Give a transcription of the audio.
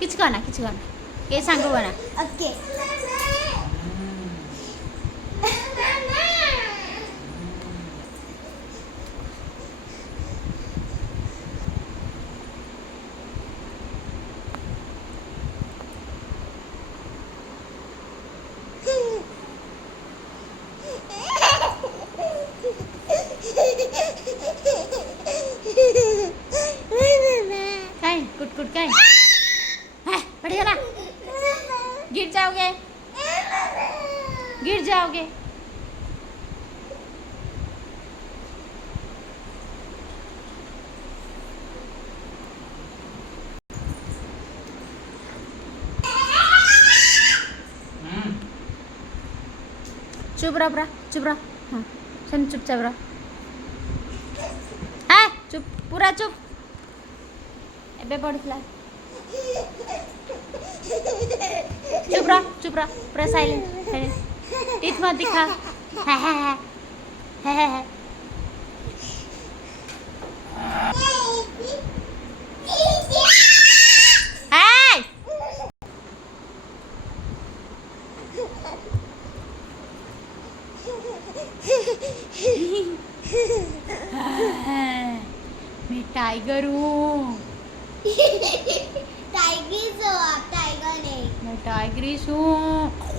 କିଛି କହନା କେହି ସାଙ୍ଗ ବନା। ओके काय कुट काय बढ़ गया ना, गिर जाओगे। चुप रहा हाँ सन चुपचाप रहा है, चुप पूरा चुप एबे पड़ता चुप रहा पूरा साइलेंट टीथ मत दिखा है। मैं टाइगर हूँ। टाइगर हो आप, टाइगर नहीं। मैं टाइग्रिस हूँ।